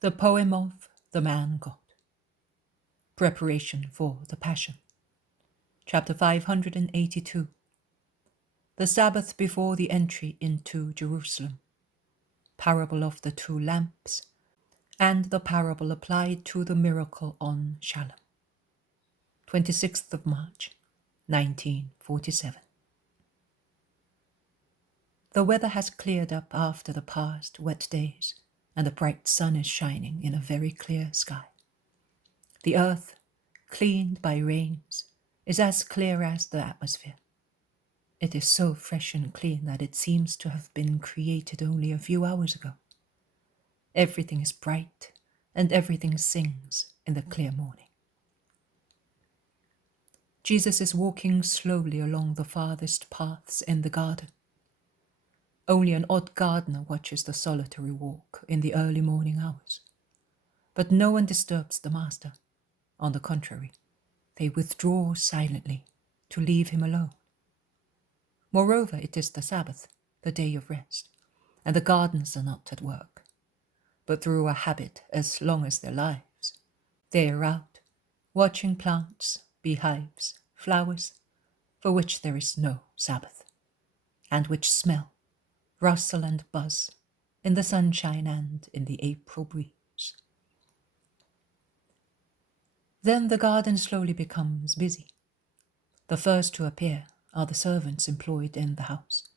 The poem of the man God. Preparation for the Passion. Chapter 582. The Sabbath before the entry into Jerusalem. Parable of the two lamps, and the parable applied to the miracle on Shalem. 26th of March, 1947. The weather has cleared up after the past wet days, and the bright sun is shining in a very clear sky. The earth, cleaned by rains, is as clear as the atmosphere. It is so fresh and clean that it seems to have been created only a few hours ago. Everything is bright, and everything sings in the clear morning. Jesus is walking slowly along the farthest paths in the garden. Only an odd gardener watches the solitary walk in the early morning hours. But no one disturbs the master. On the contrary, they withdraw silently to leave him alone. Moreover, it is the Sabbath, the day of rest, and the gardeners are not at work. But through a habit as long as their lives, they are out, watching plants, beehives, flowers, for which there is no Sabbath, and which smell, rustle and buzz in the sunshine and in the April breeze. Then the garden slowly becomes busy. The first to appear are the servants employed in the house,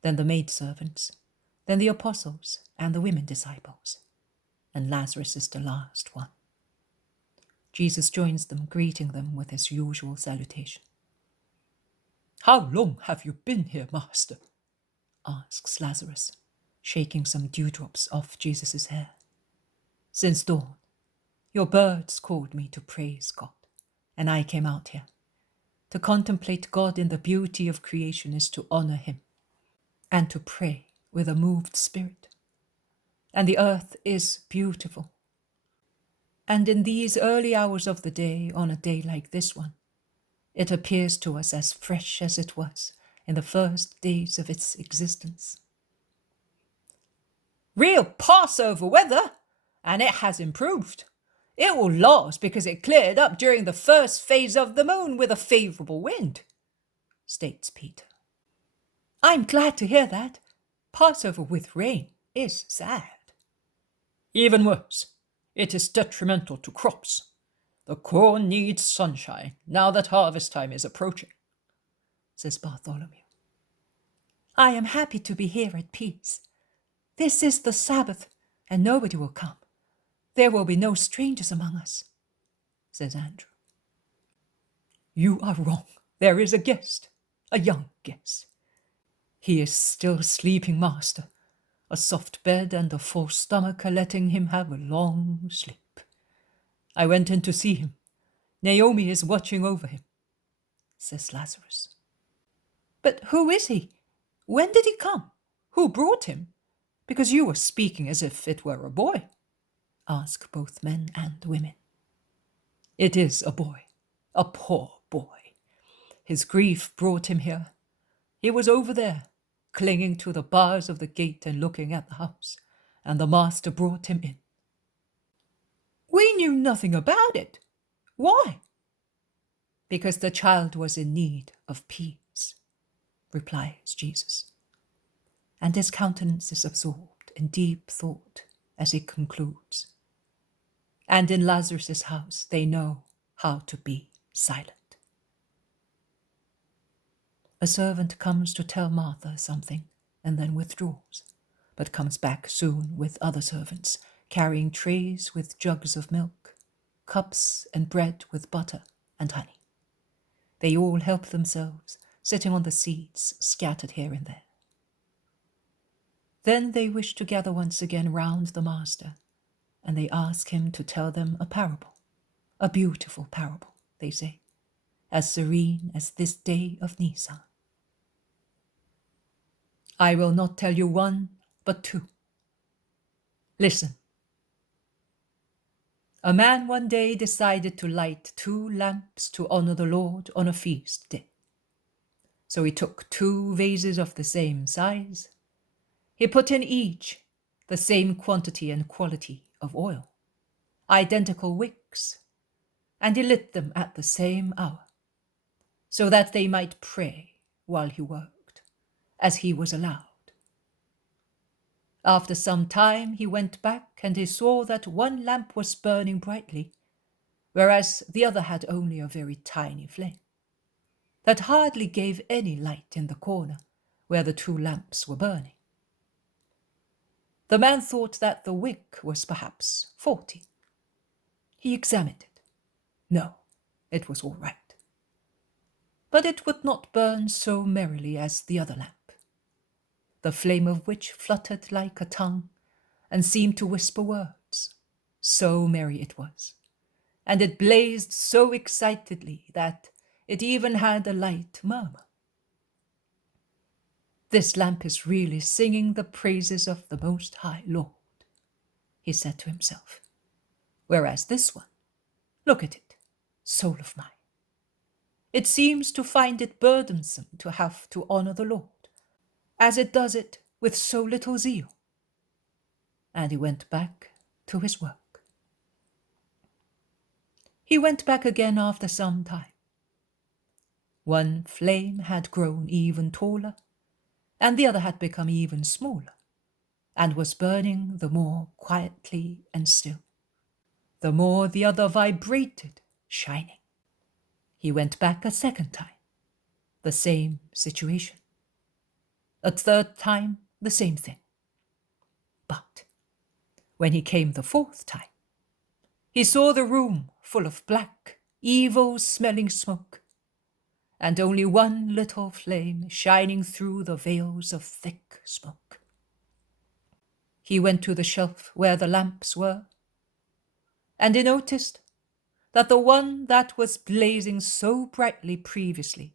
then the maidservants, then the apostles and the women disciples, and Lazarus is the last one. Jesus joins them, greeting them with his usual salutation. "How long have you been here, Master?" asks Lazarus, shaking some dewdrops off Jesus' hair. "Since dawn. Your birds called me to praise God, and I came out here. To contemplate God in the beauty of creation is to honor him, and to pray with a moved spirit. And the earth is beautiful. And in these early hours of the day, on a day like this one, it appears to us as fresh as it was in the first days of its existence. Real Passover weather, and it has improved. It will last because it cleared up during the first phase of the moon with a favorable wind," states Peter. "I'm glad to hear that. Passover with rain is sad." "Even worse, it is detrimental to crops. The corn needs sunshine now that harvest time is approaching," says Bartholomew. "I am happy to be here at peace. This is the Sabbath, and nobody will come. There will be no strangers among us," says Andrew. "You are wrong. There is a guest, a young guest. He is still sleeping, Master. A soft bed and a full stomach are letting him have a long sleep. I went in to see him. Naomi is watching over him," says Lazarus. "But who is he? When did he come? Who brought him? Because you were speaking as if it were a boy," ask both men and women. "It is a boy, a poor boy. His grief brought him here. He was over there, clinging to the bars of the gate and looking at the house, and the master brought him in." "We knew nothing about it. Why?" "Because the child was in need of peace," replies Jesus, and his countenance is absorbed in deep thought as he concludes. "And in Lazarus' house they know how to be silent." A servant comes to tell Martha something and then withdraws, but comes back soon with other servants, carrying trays with jugs of milk, cups and bread with butter and honey. They all help themselves, sitting on the seats scattered here and there. Then they wish to gather once again round the master, and they ask him to tell them a parable, a beautiful parable, they say, as serene as this day of Nisan. "I will not tell you one, but two. Listen. A man one day decided to light 2 lamps to honor the Lord on a feast day. So he took 2 vases of the same size. He put in each the same quantity and quality of oil, identical wicks, and he lit them at the same hour, so that they might pray while he worked, as he was allowed. After some time he went back, and he saw that one lamp was burning brightly, whereas the other had only a very tiny flame, that hardly gave any light in the corner where the two lamps were burning. The man thought that the wick was perhaps faulty. He examined it. No, it was all right. But it would not burn so merrily as the other lamp, the flame of which fluttered like a tongue and seemed to whisper words. So merry it was, and it blazed so excitedly that it even had a light murmur. This lamp is really singing the praises of the Most High Lord, he said to himself, whereas this one, look at it, soul of mine. It seems to find it burdensome to have to honor the Lord, as it does it with so little zeal. And he went back to his work. He went back again after some time. One flame had grown even taller, and the other had become even smaller, and was burning the more quietly and still, the more the other vibrated, shining. He went back a second time, the same situation. A third time, the same thing. But when he came the fourth time, he saw the room full of black, evil-smelling smoke, and only one little flame shining through the veils of thick smoke. He went to the shelf where the lamps were, and he noticed that the one that was blazing so brightly previously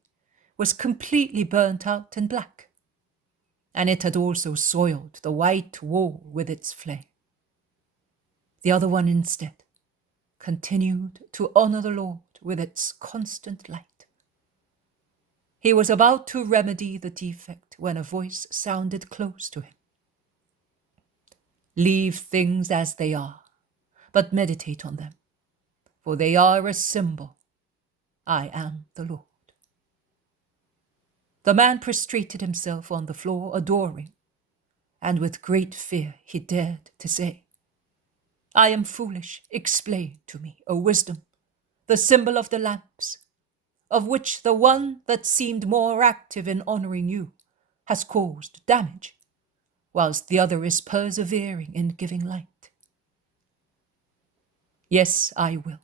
was completely burnt out and black, and it had also soiled the white wall with its flame. The other one instead continued to honor the Lord with its constant light. He was about to remedy the defect when a voice sounded close to him. Leave things as they are, but meditate on them, for they are a symbol. I am the Lord. The man prostrated himself on the floor, adoring, and with great fear he dared to say, I am foolish. Explain to me, O wisdom, the symbol of the lamps, of which the one that seemed more active in honoring you has caused damage, whilst the other is persevering in giving light. Yes, I will.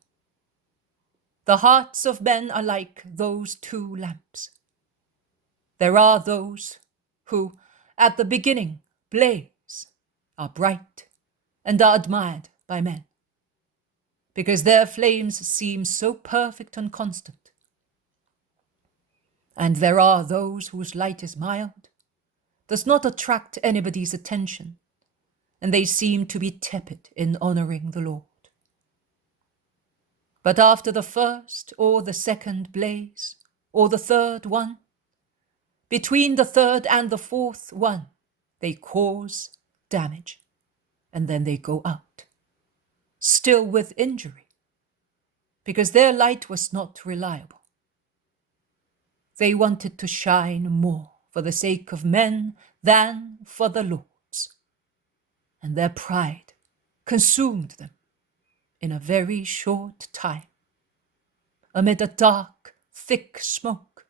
The hearts of men are like those two lamps. There are those who, at the beginning, blaze, are bright, and are admired by men, because their flames seem so perfect and constant. And there are those whose light is mild, does not attract anybody's attention, and they seem to be tepid in honoring the Lord. But after the first or the second blaze, or the third one, between the third and the fourth one, they cause damage, and then they go out, still with injury, because their light was not reliable. They wanted to shine more for the sake of men than for the Lord's, and their pride consumed them in a very short time, amid a dark, thick smoke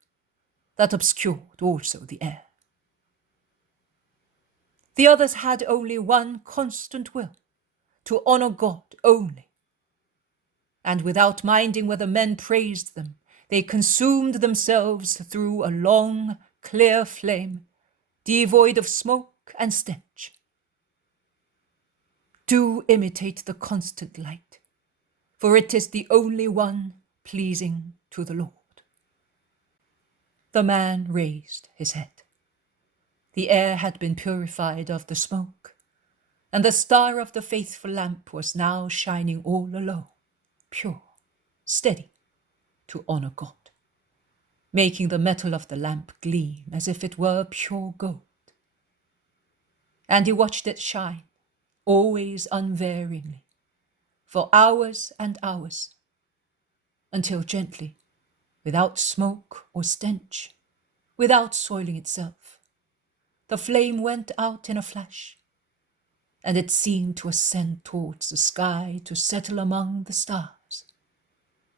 that obscured also the air. The others had only one constant will, to honor God only, and without minding whether men praised them, they consumed themselves through a long, clear flame, devoid of smoke and stench. Do imitate the constant light, for it is the only one pleasing to the Lord. The man raised his head. The air had been purified of the smoke, and the star of the faithful lamp was now shining all alone, pure, steady, to honor God, making the metal of the lamp gleam as if it were pure gold. And he watched it shine always unvaryingly, for hours and hours, until gently, without smoke or stench, without soiling itself, the flame went out in a flash, and it seemed to ascend towards the sky to settle among the stars,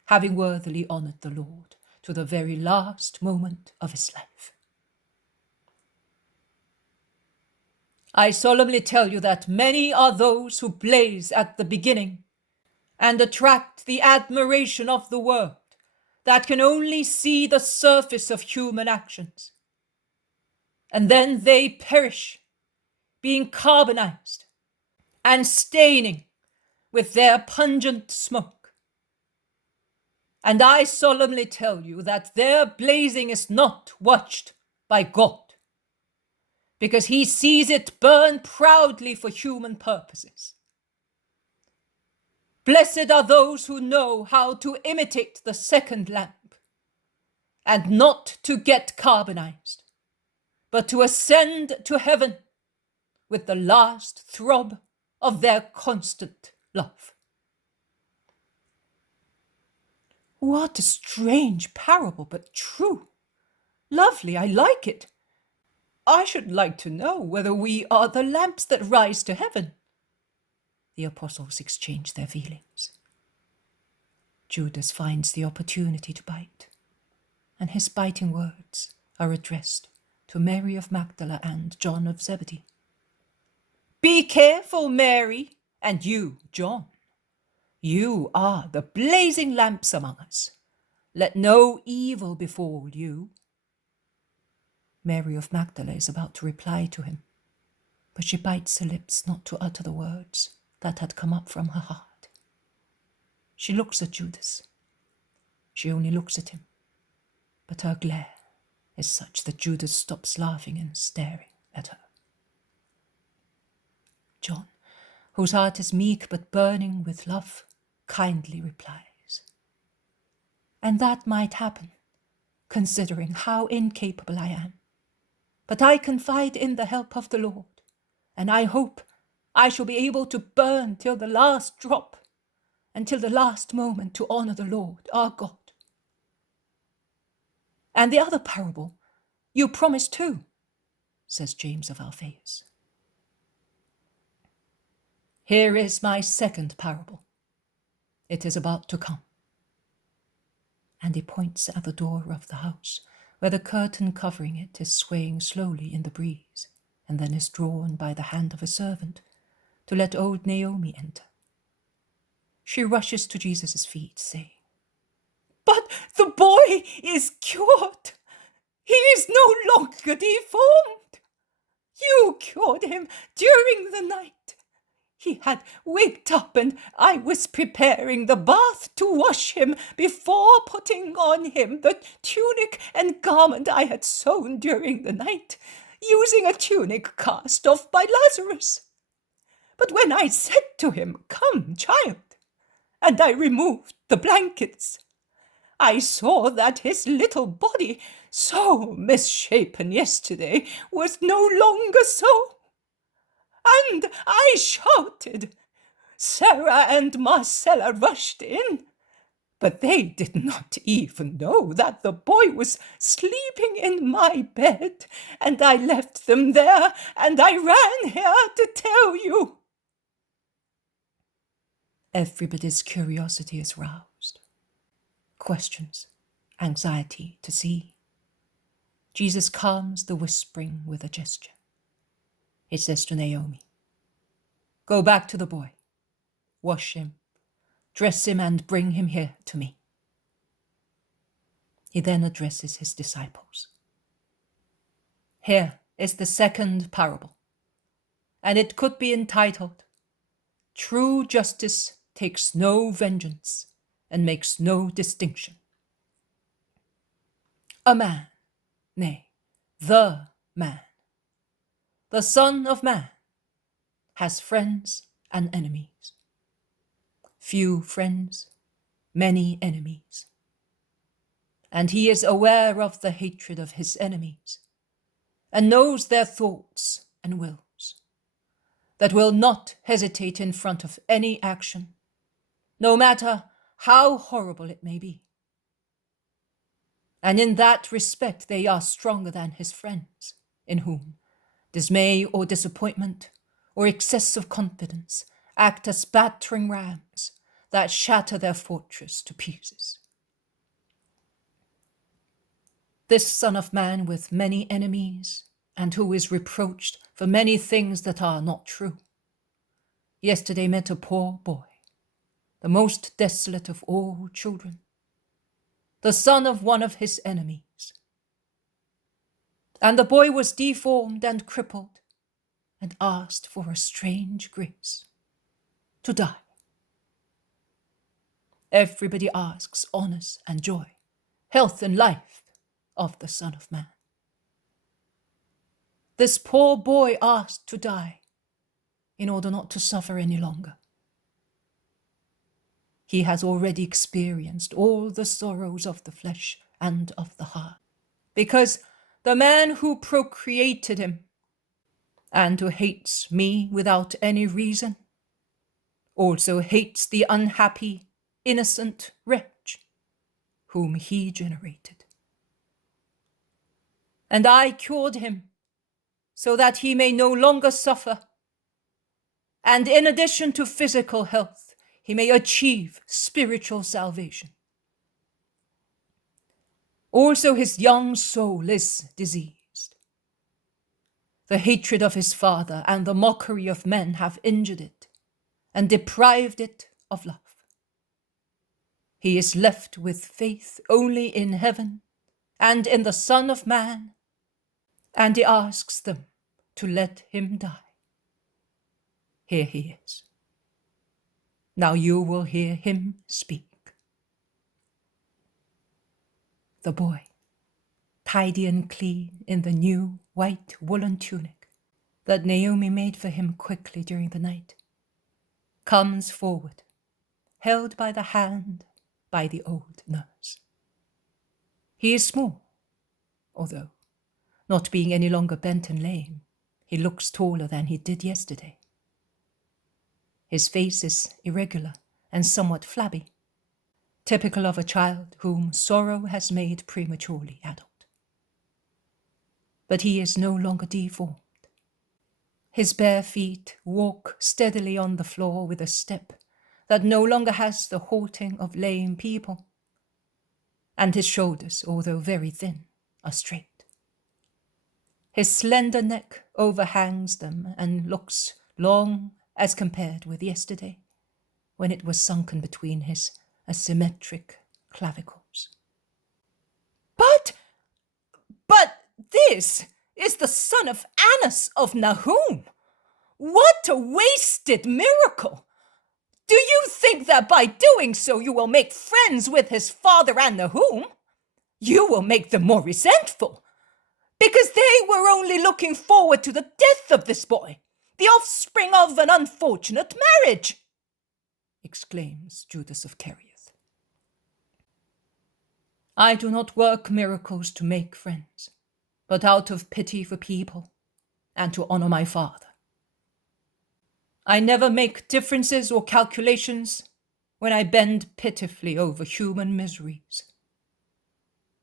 having worthily honored the Lord to the very last moment of his life. I solemnly tell you that many are those who blaze at the beginning and attract the admiration of the world that can only see the surface of human actions. And then they perish, being carbonized and staining with their pungent smoke. And I solemnly tell you that their blazing is not watched by God, because he sees it burn proudly for human purposes. Blessed are those who know how to imitate the second lamp, and not to get carbonized, but to ascend to heaven with the last throb of their constant love. What a strange parable, but true. Lovely, I like it. I should like to know whether we are the lamps that rise to heaven. The apostles exchange their feelings. Judas finds the opportunity to bite, and his biting words are addressed to Mary of Magdala and John of Zebedee. Be careful, Mary, and you, John. You are the blazing lamps among us. Let no evil befall you. Mary of Magdala is about to reply to him, but she bites her lips not to utter the words that had come up from her heart. She looks at Judas. She only looks at him, but her glare is such that Judas stops laughing and staring at her. John, whose heart is meek but burning with love, kindly replies, and that might happen, considering how incapable I am. But I confide in the help of the Lord, and I hope I shall be able to burn till the last drop, until the last moment, to honor the Lord, our God. And the other parable you promised too, says James of Alphaeus. Here is my second parable. It is about to come. And he points at the door of the house, where the curtain covering it is swaying slowly in the breeze, and then is drawn by the hand of a servant to let old Naomi enter. She rushes to Jesus' feet, saying, But the boy is cured. He is no longer deformed. You cured him during the night. He had waked up, and I was preparing the bath to wash him before putting on him the tunic and garment I had sewn during the night, using a tunic cast off by Lazarus. But when I said to him, Come, child, and I removed the blankets, I saw that his little body, so misshapen yesterday, was no longer so. And I shouted. Sarah and Marcella rushed in, but they did not even know that the boy was sleeping in my bed, and I left them there, and I ran here to tell you. Everybody's curiosity is roused. Questions, anxiety to see. Jesus calms the whispering with a gesture. He says to Naomi, Go back to the boy, wash him, dress him, and bring him here to me. He then addresses his disciples. Here is the second parable, and it could be entitled, True Justice Takes No Vengeance and Makes No Distinction. A man, nay, the man, the Son of Man, has friends and enemies. Few friends, many enemies. And he is aware of the hatred of his enemies, and knows their thoughts and wills. that will not hesitate in front of any action, no matter how horrible it may be. And in that respect they are stronger than his friends, in whom dismay or disappointment or excess of confidence act as battering rams that shatter their fortress to pieces. This Son of Man with many enemies, and who is reproached for many things that are not true, yesterday met a poor boy, the most desolate of all children, the son of one of his enemies. And the boy was deformed and crippled, and asked for a strange grace, to die. Everybody asks honors and joy, health and life of the Son of Man. This poor boy asked to die in order not to suffer any longer. He has already experienced all the sorrows of the flesh and of the heart, because the man who procreated him and who hates me without any reason also hates the unhappy, innocent wretch whom he generated. And I cured him so that he may no longer suffer, and in addition to physical health, he may achieve spiritual salvation. Also his young soul is diseased. The hatred of his father and the mockery of men have injured it and deprived it of love. He is left with faith only in heaven and in the Son of Man, and he asks them to let him die. Here he is. Now you will hear him speak. The boy, tidy and clean in the new white woolen tunic that Naomi made for him quickly during the night, comes forward, held by the hand by the old nurse. He is small, although, not being any longer bent and lame, he looks taller than he did yesterday. His face is irregular and somewhat flabby, typical of a child whom sorrow has made prematurely adult. But he is no longer deformed. His bare feet walk steadily on the floor with a step that no longer has the halting of lame people, and his shoulders, although very thin, are straight. His slender neck overhangs them and looks long as compared with yesterday, when it was sunken between his asymmetric clavicles. But this is the son of Annas of Nahum. What a wasted miracle! Do you think that by doing so you will make friends with his father and Nahum? You will make them more resentful, because they were only looking forward to the death of this boy, the offspring of an unfortunate marriage, exclaims Judas of Kerioth. I do not work miracles to make friends, but out of pity for people and to honor my Father. I never make differences or calculations when I bend pitifully over human miseries.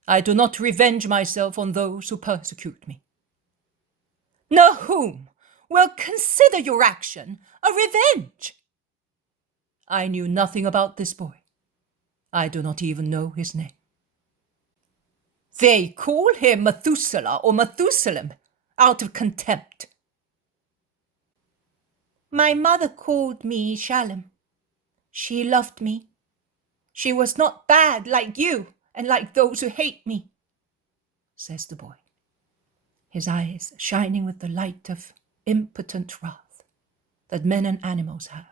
I do not revenge myself on those who persecute me. Nahum will consider your action a revenge. I knew nothing about this boy. I do not even know his name. They call him Methuselah or Methusalem out of contempt. My mother called me Shalem. She loved me. She was not bad like you and like those who hate me, says the boy, his eyes shining with the light of impotent wrath that men and animals have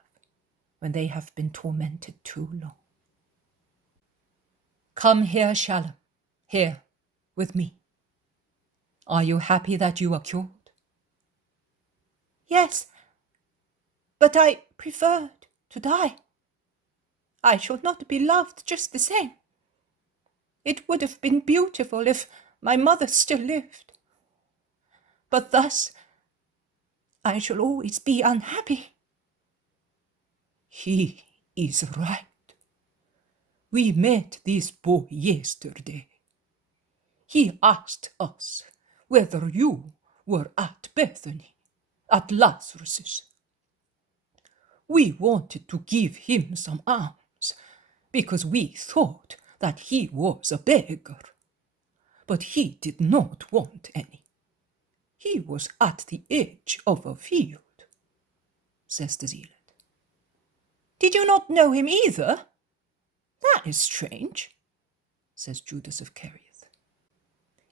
when they have been tormented too long. Come here, Shalem, here with me. Are you happy that you are cured? Yes, but I preferred to die. I shall not be loved just the same. It would have been beautiful if my mother still lived. But thus, I shall always be unhappy. He is right. We met this boy yesterday. He asked us whether you were at Bethany, at Lazarus's. We wanted to give him some alms because we thought that he was a beggar, but he did not want any. He was at the edge of a field, says the zealot. Did you not know him either? That is strange, says Judas of Kerioth.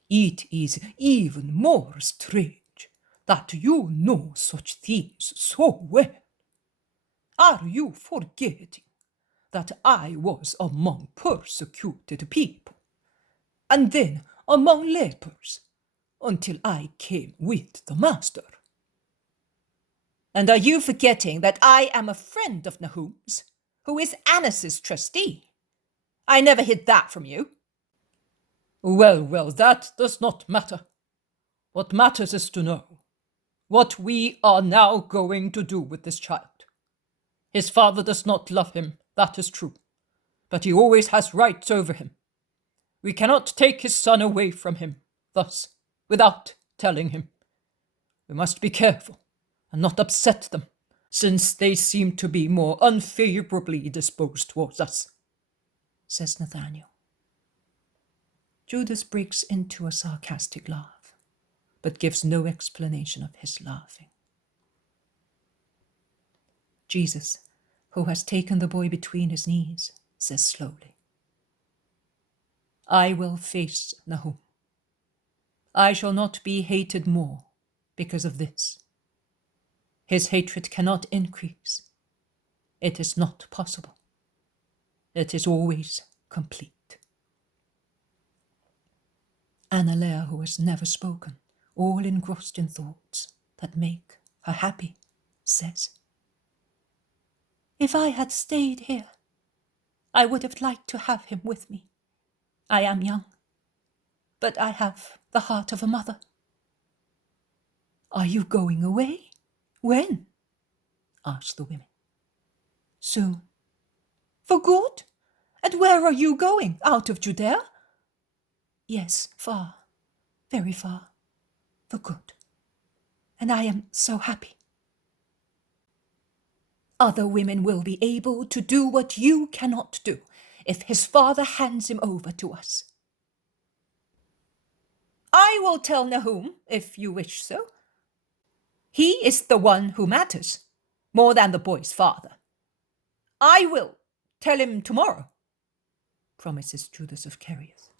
It is even more strange that you know such things so well. Are you forgetting that I was among persecuted people, and then among lepers, until I came with the Master? And are you forgetting that I am a friend of Nahum's, who is Anas's trustee? I never hid that from you. Well, that does not matter. What matters is to know what we are now going to do with this child. His father does not love him, that is true, but he always has rights over him. We cannot take his son away from him, thus, without telling him. We must be careful and not upset them, since they seem to be more unfavorably disposed towards us, says Nathanael. Judas breaks into a sarcastic laugh, but gives no explanation of his laughing. Jesus, who has taken the boy between his knees, says slowly, I will face Nahum. I shall not be hated more because of this. His hatred cannot increase. It is not possible. It is always complete. Annalea, who has never spoken, all engrossed in thoughts that make her happy, says, If I had stayed here, I would have liked to have him with me. I am young, but I have the heart of a mother. Are you going away? When? Asked the women. Soon. For good? And where are you going? Out of Judea? Yes, far, very far, for good. And I am so happy. Other women will be able to do what you cannot do if his father hands him over to us. I will tell Nahum, if you wish so. He is the one who matters, more than the boy's father. I will tell him tomorrow, promises Judas of Kerioth.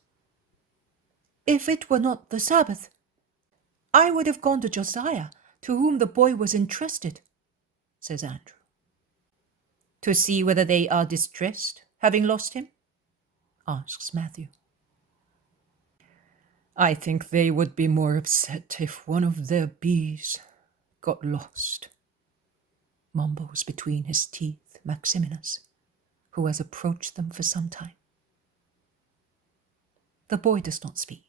If it were not the Sabbath, I would have gone to Josiah, to whom the boy was entrusted, says Andrew. To see whether they are distressed, having lost him? Asks Matthew. I think they would be more upset if one of their bees got lost, mumbles between his teeth Maximinus, who has approached them for some time. The boy does not speak.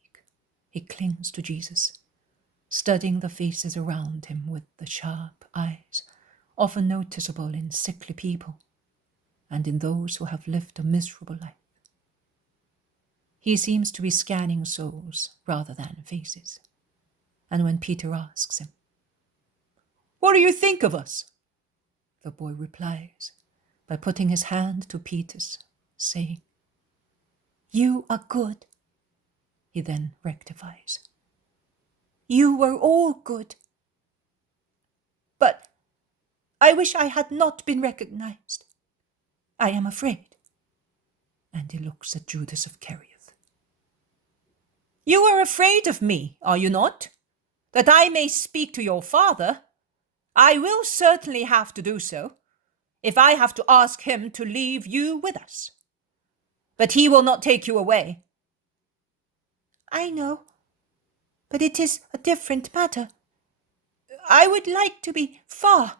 He clings to Jesus, studying the faces around him with the sharp eyes, often noticeable in sickly people and in those who have lived a miserable life. He seems to be scanning souls rather than faces, and when Peter asks him, What do you think of us? The boy replies by putting his hand to Peter's, saying, You are good. He then rectifies. You were all good. But I wish I had not been recognized. I am afraid. And he looks at Judas of Kerioth. You are afraid of me, are you not? That I may speak to your father? I will certainly have to do so, if I have to ask him to leave you with us. But he will not take you away. I know, but it is a different matter. I would like to be far,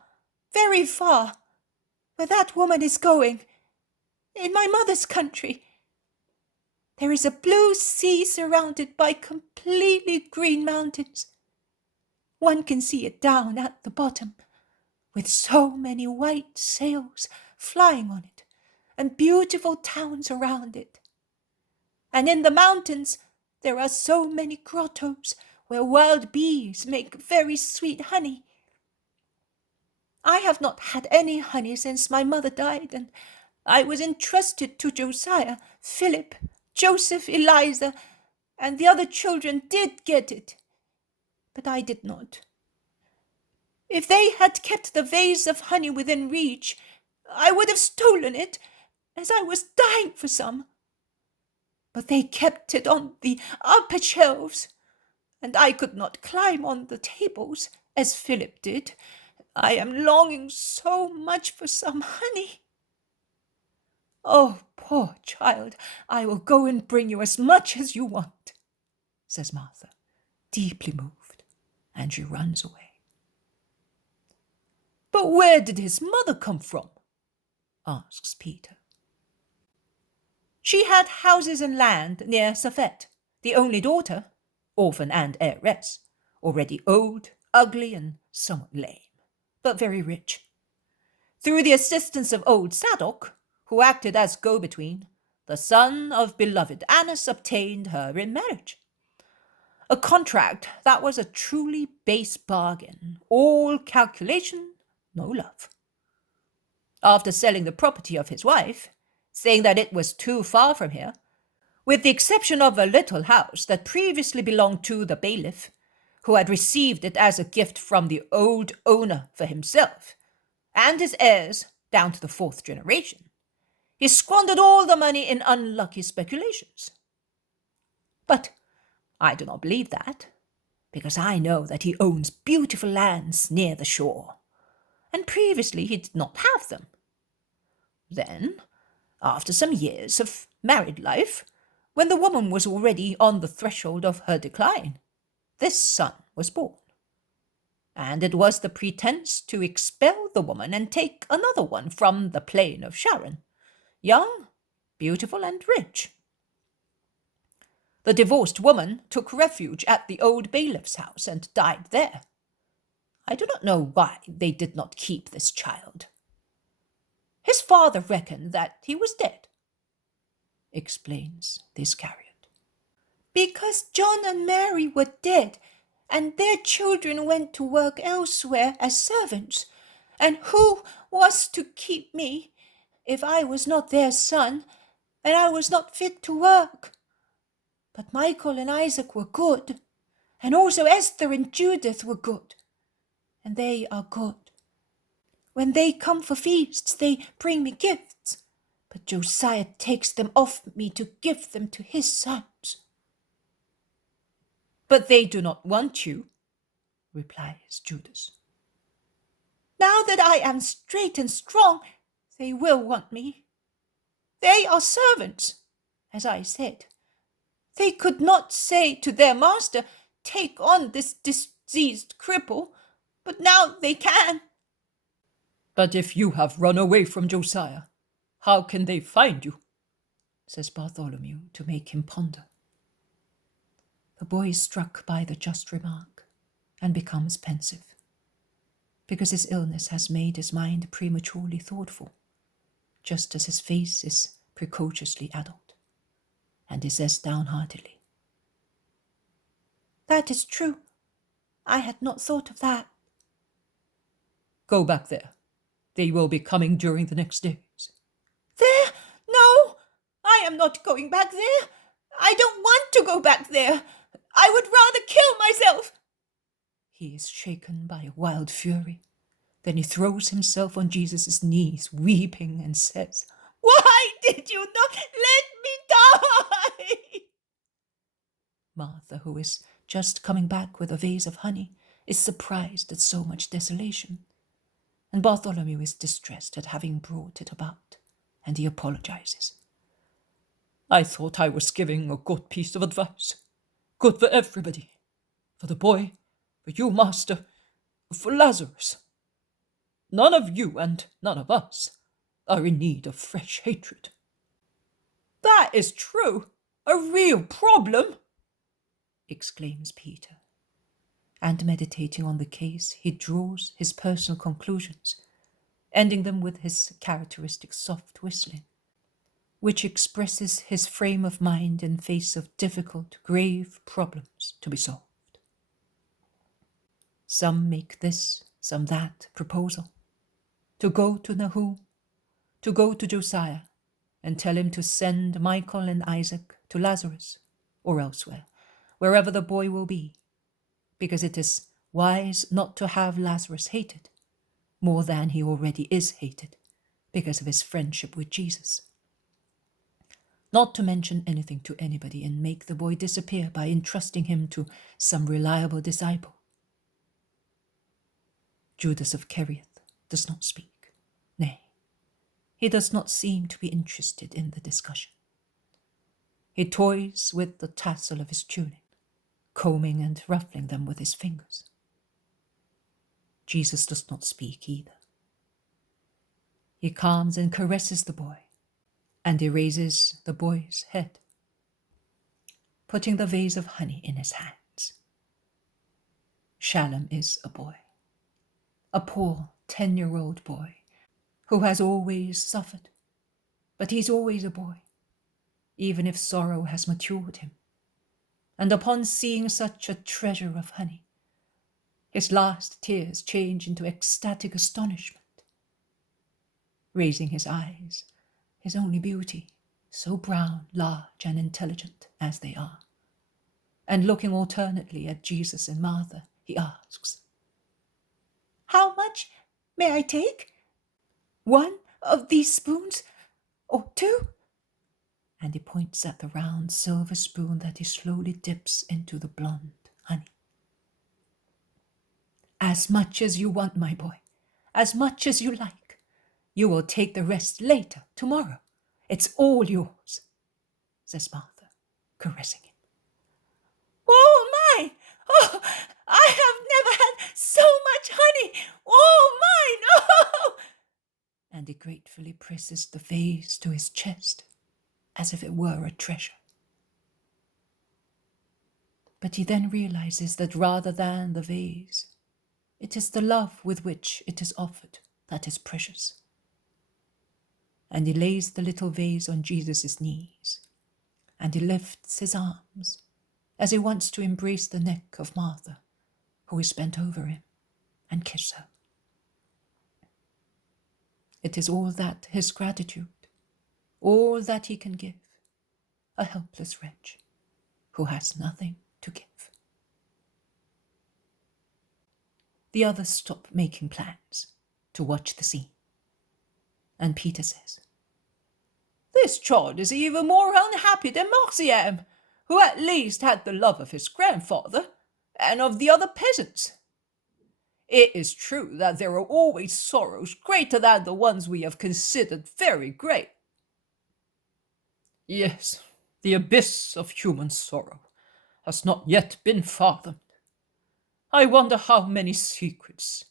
very far, where that woman is going, in my mother's country. There is a blue sea surrounded by completely green mountains. One can see it down at the bottom, with so many white sails flying on it, and beautiful towns around it. And in the mountains there are so many grottos where wild bees make very sweet honey. I have not had any honey since my mother died, and I was entrusted to Josiah, Philip, Joseph, Eliza, and the other children did get it, but I did not. If they had kept the vase of honey within reach, I would have stolen it, as I was dying for some. But they kept it on the upper shelves, and I could not climb on the tables, as Philip did. I am longing so much for some honey. Oh, poor child, I will go and bring you as much as you want, says Martha, deeply moved, and she runs away. But where did his mother come from? Asks Peter. She had houses and land near Sabbath, the only daughter, orphan and heiress, already old, ugly, and somewhat lame, but very rich. Through the assistance of old Zadok, who acted as go-between, the son of beloved Annas obtained her in marriage. A contract that was a truly base bargain, all calculation, no love. After selling the property of his wife, saying that it was too far from here, with the exception of a little house that previously belonged to the bailiff, who had received it as a gift from the old owner for himself, and his heirs down to the 4th generation, he squandered all the money in unlucky speculations. But I do not believe that, because I know that he owns beautiful lands near the shore, and previously he did not have them. Then, after some years of married life, when the woman was already on the threshold of her decline, this son was born. And it was the pretense to expel the woman and take another one from the plain of Sharon, young, beautiful, and rich. The divorced woman took refuge at the old bailiff's house and died there. I do not know why they did not keep this child. His father reckoned that he was dead, explains the Iscariot. Because John and Mary were dead, and their children went to work elsewhere as servants, and who was to keep me if I was not their son, and I was not fit to work? But Michael and Isaac were good, and also Esther and Judith were good, and they are good. When they come for feasts, they bring me gifts, but Josiah takes them off me to give them to his sons. But they do not want you, replies Judas. Now that I am straight and strong, they will want me. They are servants, as I said. They could not say to their master, take on this diseased cripple, but now they can. But if you have run away from Josiah, how can they find you? Says Bartholomew to make him ponder. The boy is struck by the just remark and becomes pensive, because his illness has made his mind prematurely thoughtful, just as his face is precociously adult, and he says downheartedly, That is true. I had not thought of that. Go back there. They will be coming during the next days. There? No, I am not going back there. I don't want to go back there. I would rather kill myself. He is shaken by a wild fury. Then he throws himself on Jesus' knees, weeping, and says, Why did you not let me die? Martha, who is just coming back with a vase of honey, is surprised at so much desolation, and Bartholomew is distressed at having brought it about, and he apologizes. I thought I was giving a good piece of advice, good for everybody, for the boy, for you, Master, for Lazarus. None of you and none of us are in need of fresh hatred. That is true, a real problem, exclaims Peter. and meditating on the case, he draws his personal conclusions, ending them with his characteristic soft whistling, which expresses his frame of mind in face of difficult, grave problems to be solved. Some make this, some that proposal, to go to Nahum, to go to Josiah, and tell him to send Michael and Isaac to Lazarus, or elsewhere, wherever the boy will be, because it is wise not to have Lazarus hated, more than he already is hated, because of his friendship with Jesus. Not to mention anything to anybody and make the boy disappear by entrusting him to some reliable disciple. Judas of Kerioth does not speak. Nay, he does not seem to be interested in the discussion. He toys with the tassel of his tunic, combing and ruffling them with his fingers. Jesus does not speak either. He calms and caresses the boy, and he raises the boy's head, putting the vase of honey in his hands. Shalem is a boy, a poor 10-year-old boy who has always suffered, but he's always a boy, even if sorrow has matured him. And upon seeing such a treasure of honey, his last tears change into ecstatic astonishment. Raising his eyes, his only beauty, so brown, large, and intelligent as they are, and looking alternately at Jesus and Martha, he asks, "How much may I take? One of these spoons, or two?" And he points at the round silver spoon that he slowly dips into the blonde honey. "As much as you want, my boy, as much as you like. You will take the rest later, tomorrow. It's all yours," says Martha, caressing him. "Oh, my! Oh, I have never had so much honey! Oh, mine! Oh!" And he gratefully presses the vase to his chest, as if it were a treasure. But he then realizes that rather than the vase, it is the love with which it is offered that is precious. And he lays the little vase on Jesus' knees, and he lifts his arms as he wants to embrace the neck of Martha, who is bent over him, and kiss her. It is all that his gratitude, all that he can give, a helpless wretch who has nothing to give. The others stop making plans to watch the scene, and Peter says, "This child is even more unhappy than Marciam, who at least had the love of his grandfather and of the other peasants. It is true that there are always sorrows greater than the ones we have considered very great." Yes, the abyss of human sorrow has not yet been fathomed. I wonder how many secrets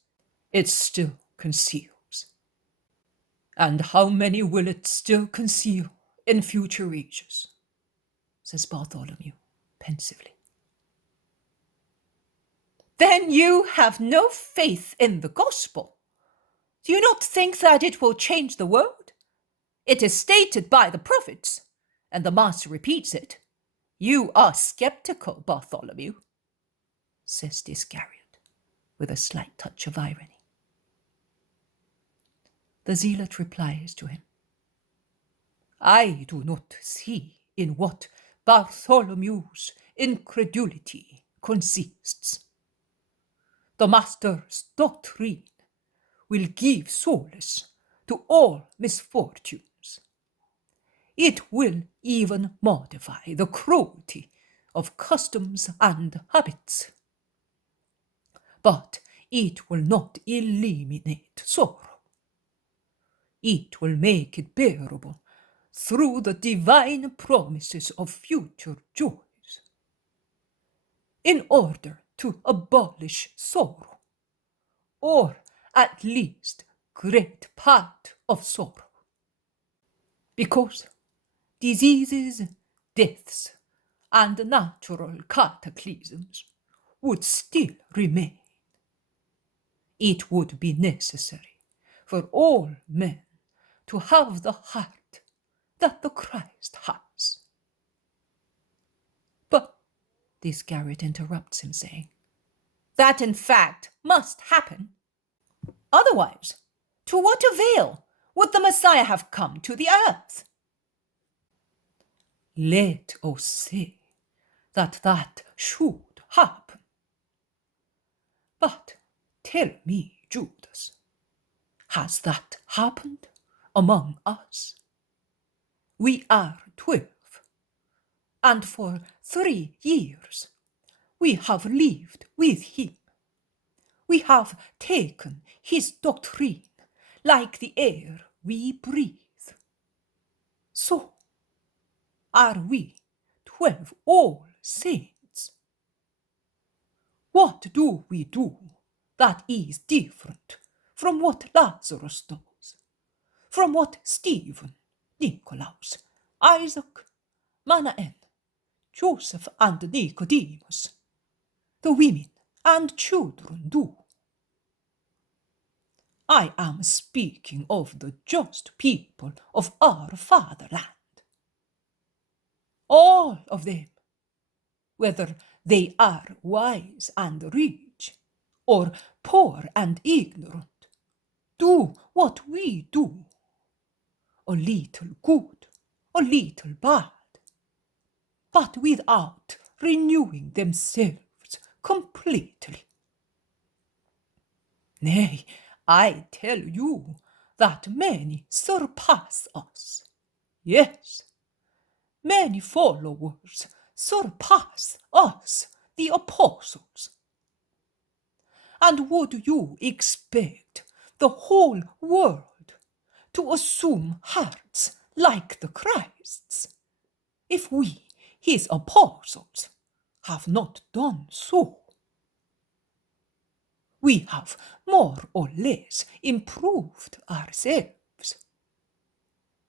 it still conceals, and how many will it still conceal in future ages, says Bartholomew pensively. "Then you have no faith in the gospel. Do you not think that it will change the world? It is stated by the prophets, and the Master repeats it. You are skeptical, Bartholomew," says the Iscariot, with a slight touch of irony. The zealot replies to him, "I do not see in what Bartholomew's incredulity consists. The Master's doctrine will give solace to all misfortunes. It will even modify the cruelty of customs and habits. But it will not eliminate sorrow. It will make it bearable through the divine promises of future joys. In order to abolish sorrow, or at least great part of sorrow. Because diseases, deaths, and natural cataclysms would still remain. It would be necessary for all men to have the heart that the Christ has. But the Iscariot interrupts him, saying, that in fact must happen. Otherwise, to what avail would the Messiah have come to the earth? Let us say that should happen. But tell me, Judas, has that happened among us? We are 12, and for 3 years we have lived with him. We have taken his doctrine like the air we breathe. So, are we 12 all saints? What do we do that is different from what Lazarus does, from what Stephen, Nicolaus, Isaac, Manaen, Joseph and Nicodemus, the women and children do? I am speaking of the just people of our fatherland. All of them, whether they are wise and rich, or poor and ignorant, do what we do. A little good, a little bad, but without renewing themselves completely. Nay, I tell you that many surpass us. Yes, many followers surpass us, the apostles. And would you expect the whole world to assume hearts like the Christ's, if we, his apostles, have not done so? We have more or less improved ourselves.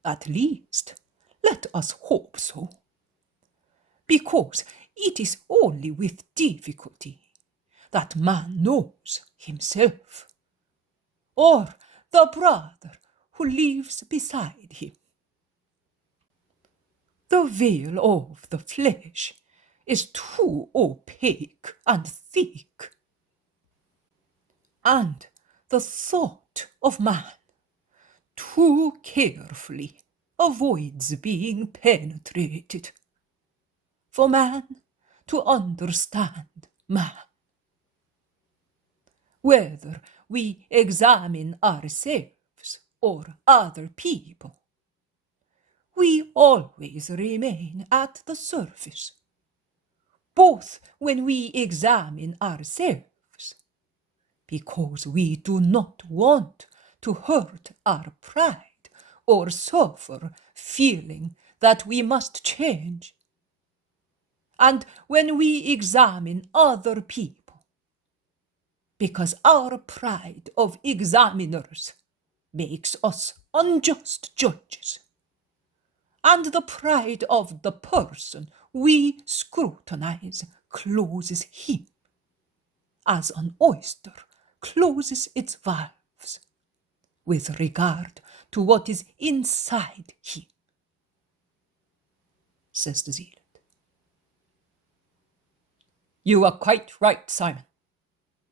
At least, let us hope so. Because it is only with difficulty that man knows himself, or the brother who lives beside him. The veil of the flesh is too opaque and thick, and the thought of man too carefully avoids being penetrated, for man to understand man. Whether we examine ourselves or other people, we always remain at the surface, both when we examine ourselves, because we do not want to hurt our pride or suffer feeling that we must change, and when we examine other people, because our pride of examiners makes us unjust judges, and the pride of the person we scrutinize closes him, as an oyster closes its valves, with regard to what is inside him, says the zealot. You are quite right, Simon.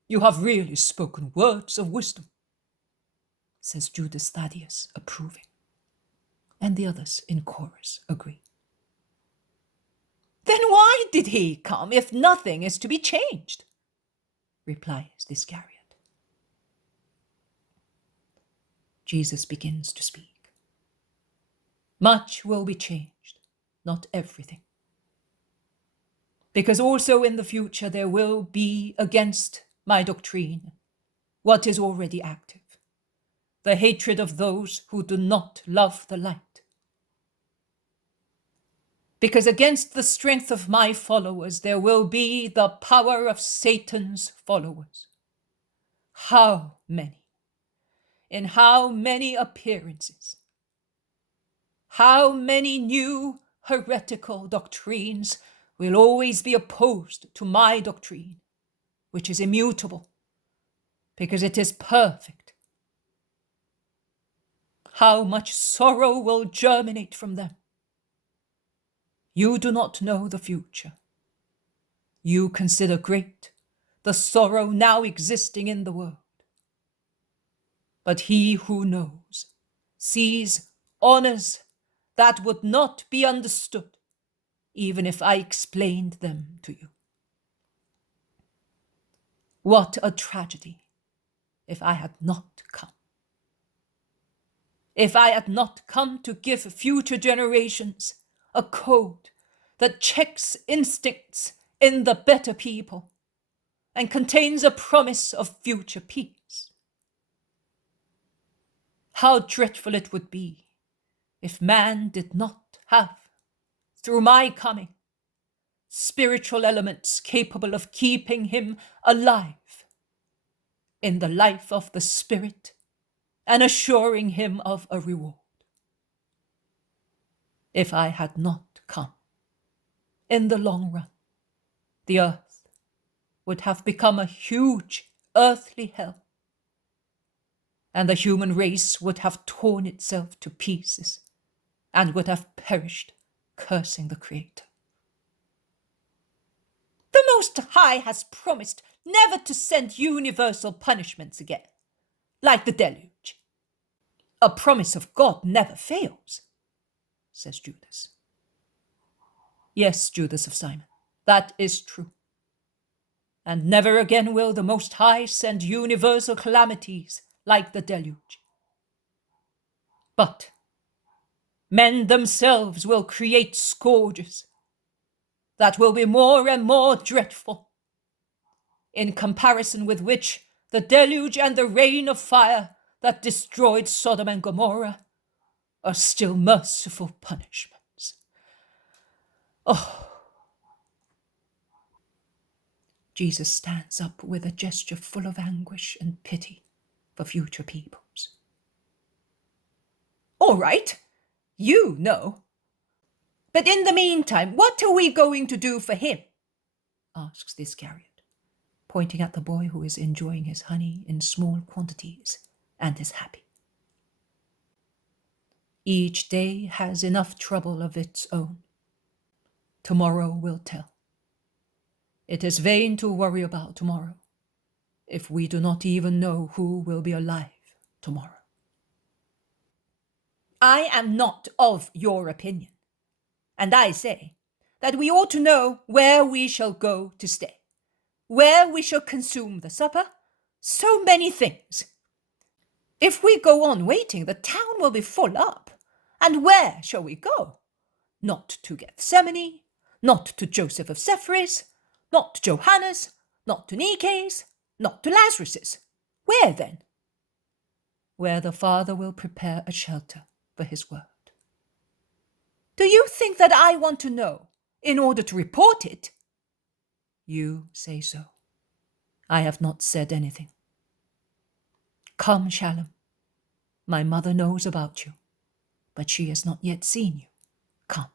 You have really spoken words of wisdom, says Judas Thaddeus, approving, and the others in chorus agree. Then why did he come if nothing is to be changed? Replies the Iscariot. Jesus begins to speak. Much will be changed, not everything. Because also in the future there will be against my doctrine what is already active, the hatred of those who do not love the light. Because against the strength of my followers there will be the power of Satan's followers. How many? In how many appearances? How many new heretical doctrines will always be opposed to my doctrine, which is immutable, because it is perfect. How much sorrow will germinate from them? You do not know the future. You consider great the sorrow now existing in the world. But he who knows sees honors that would not be understood, even if I explained them to you. What a tragedy if I had not come. If I had not come to give future generations a code that checks instincts in the better people and contains a promise of future peace. How dreadful it would be if man did not have, through my coming, spiritual elements capable of keeping him alive in the life of the Spirit and assuring him of a reward. If I had not come, in the long run, the earth would have become a huge earthly hell, and the human race would have torn itself to pieces and would have perished, cursing the Creator. The Most High has promised never to send universal punishments again, like the deluge. A promise of God never fails, says Judas. Yes, Judas of Simon, that is true. And never again will the Most High send universal calamities like the deluge. But men themselves will create scourges that will be more and more dreadful, in comparison with which the deluge and the rain of fire that destroyed Sodom and Gomorrah are still merciful punishments. Oh! Jesus stands up with a gesture full of anguish and pity for future peoples. All right, you know. But in the meantime, what are we going to do for him? Asks the Iscariot, pointing at the boy who is enjoying his honey in small quantities and is happy. Each day has enough trouble of its own. Tomorrow will tell. It is vain to worry about tomorrow if we do not even know who will be alive tomorrow. I am not of your opinion, and I say that we ought to know where we shall go to stay, where we shall consume the supper, so many things. If we go on waiting, the town will be full up, and where shall we go? Not to Gethsemane, not to Joseph of Cephras, not to Johannes, not to Nike's, not to Lazarus's. Where then? Where the Father will prepare a shelter for his word. Do you think that I want to know in order to report it? You say so. I have not said anything. Come, Shalem. My mother knows about you, but she has not yet seen you. Come,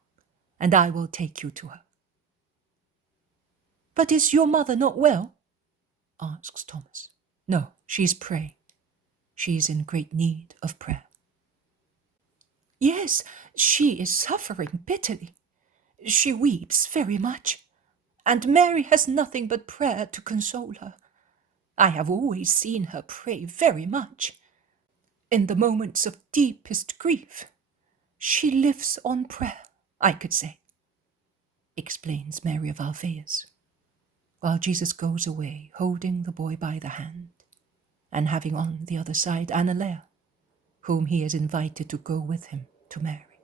and I will take you to her. But is your mother not well? Asks Thomas. No, she's praying. She's in great need of prayer. Yes, she is suffering bitterly. She weeps very much, and Mary has nothing but prayer to console her. I have always seen her pray very much. In the moments of deepest grief, she lives on prayer, I could say, explains Mary of Alphaeus, while Jesus goes away, holding the boy by the hand, and having on the other side Annalea, whom he has invited to go with him to Mary.